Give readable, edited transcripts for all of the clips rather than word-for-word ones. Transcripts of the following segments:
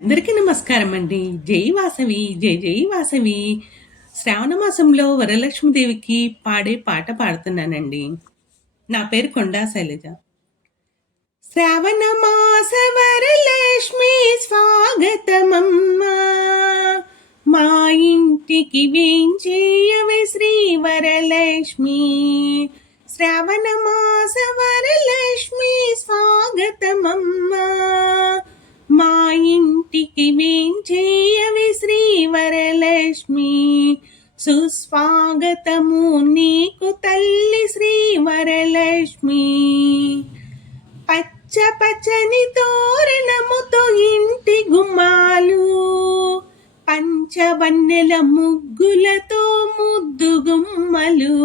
అందరికీ నమస్కారం అండి. జై వాసవి, జై జై వాసవి. శ్రావణ మాసంలో వరలక్ష్మీదేవికి పాడే పాట పాడుతున్నానండి. నా పేరు కొండా శైలజ. శ్రావణ మాస వరలక్ష్మి స్వాగతమమ్మా, మా ఇంటికి వేంచేయవే శ్రీ వరలక్ష్మి. శ్రావణ మాస వరలక్ష్మి స్వాగతమమ్మా, మా ఇంటికి వేంచేయవే శ్రీ వరలక్ష్మి. సుస్వాగతము నీకు తల్లి శ్రీ వరలక్ష్మి. పచ్చ పచ్చని తోరణముతో ఇంటి గుమ్మాలు, పంచవన్నెల ముగ్గులతో ముద్దు గుమ్మలు.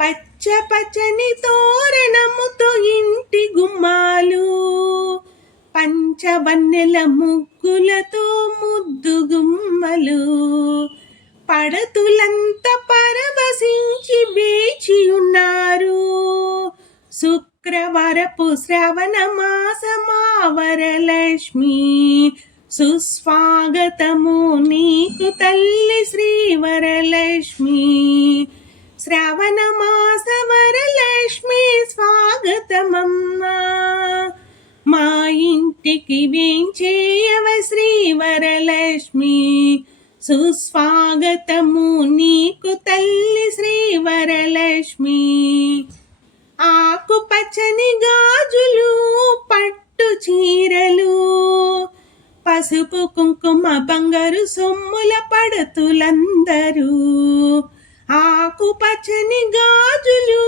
పచ్చ పచ్చని తోరణముతో ఇంటి గుమ్మాలు, పంచవన్నెల ముగ్గులతో ముద్దు గుమ్మలు. పడతులంత పరవశించి వేచియున్నారు, శుక్రవారపు శ్రవణ మాసమా వరలక్ష్మి. సుస్వాగతము నీకు తల్లి శ్రీ వరలక్ష్మి. శ్రావణ మాస వరలక్ష్మి స్వాగతమమ్మా, మా ఇంటికి వేంచేయవ శ్రీ వరలక్ష్మి. సుస్వాగతము నీకు తల్లి శ్రీ వరలక్ష్మి. ఆకుపచ్చని గాజులు, పట్టు చీరలు, పసుపు కుంకుమ బంగారు సొమ్ముల పడతులందరూ. ఆకుపచ్చని గాజులు,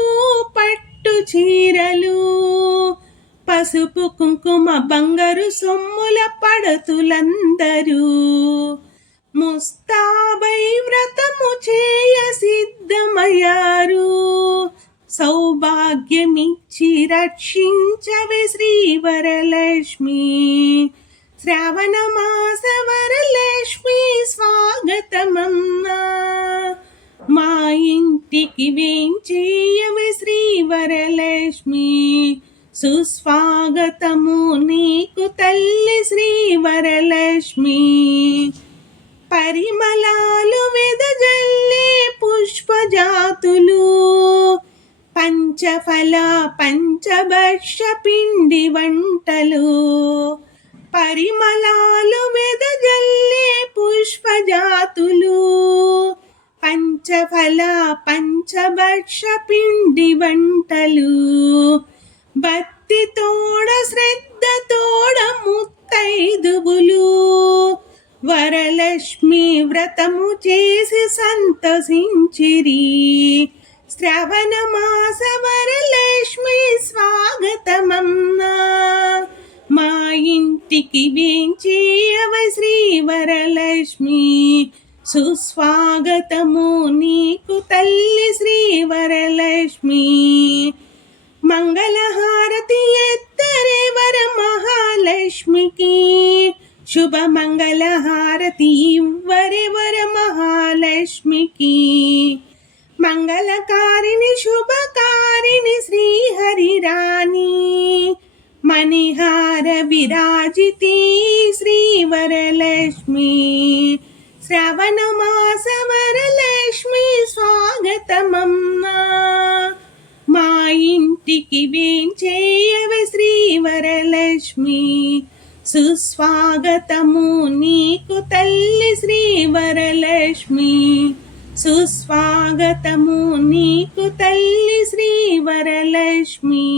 పట్టు చీరలు, పసుపు కుంకుమ బంగారు సొమ్ముల పడతులందరూ. ముస్తాబై వ్రతము చేయ సిద్ధమయ్యారు, సౌభాగ్యమిచ్చి రక్షించవే శ్రీ వరలక్ష్మి. శ్రావణ మాస వరలక్ష్మి స్వాగతమమ్మా, మా ఇంటికి వేంచేయవే శ్రీ వరలక్ష్మి. సుస్వాగతము నీకు తల్లి శ్రీ వరలక్ష్మి. పరిమళాలు వెదజల్లే పుష్పజాతులు, పంచఫల పంచభక్ష పిండి వంటలు. పరిమళాలు వెదజల్లే పుష్పజాతులు, పంచఫల పంచభక్ష పిండి వంటలు. భక్తి తోడ శ్రద్ధ తోడ ముత్తైదువులు, వరలక్ష్మి వ్రతము చేసి సంతసించిరి. శ్రవణ మాస వరలక్ష్మి స్వాగతమమ్మా, మా ఇంటికి వేంచేయవ శ్రీ వరలక్ష్మి. సుస్వాగతము నీకు తల్లి శ్రీ వరలక్ష్మి. మంగళహారతి ఎత్తరే వర మహాలక్ష్మికి, శుభ మంగళహారతి ఇవ్వరే వర మహాలక్ష్మికి. మంగళకారిణి శుభకారిణి శ్రీహరి రాణి, మణిహార విరాజితి శ్రీ వరలక్ష్మి. శ్రవణ మాస వరలక్ష్మి స్వాగతమమ్మా, మా ఇంటికి వేంచేయవ శ్రీ వరలక్ష్మి. సుస్వాగతము నీకు తల్లి శ్రీ వరలక్ష్మి. సుస్వాగతము నీకు తల్లి శ్రీ వరలక్ష్మి.